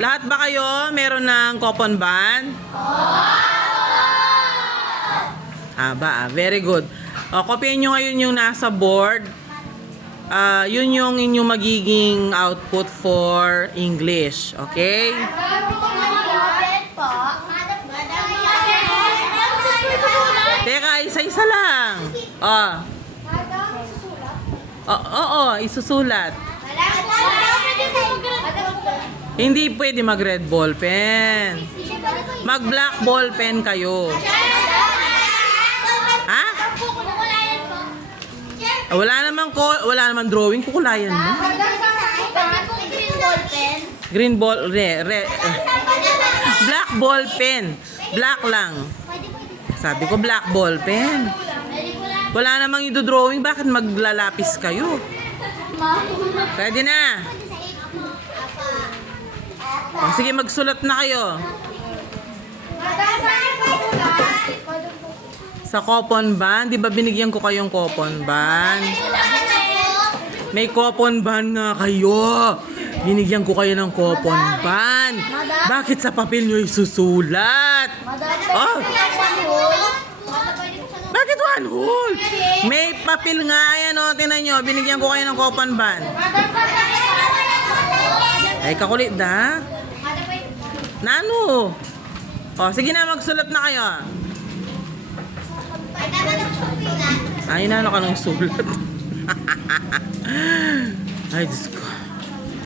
Lahat ba kayo meron ng coupon ban? Very good. O, kopyahin nyo ngayon yung nasa board. Yun yung inyong magiging output for English. Okay? Teka, isa-isa lang. Oo, isusulat. Hindi pwede mag-red ball pen. Mag-black ball pen kayo. Ha? Wala namang drawing, kukulayan mo. Green ball, black ball pen. Black lang. Sabi ko black ball pen. Wala namang idodrawing, bakit maglalapis kayo? Pwede na. Sige, magsulat na kayo. Sa coupon ban, di ba binigyan ko kayong coupon ban? May coupon ban nga kayo. Binigyan ko kayo ng coupon ban. Bakit sa papel nyo isusulat? Oh, bakit one whole? May papel nga yan, o. Tinan nyo, binigyan ko kayo ng coupon ban. Ay, kakulit da. Nano? O, sige na, magsulat na kayo. Ay, nano ka ng sulat. Ay, Diyos ko.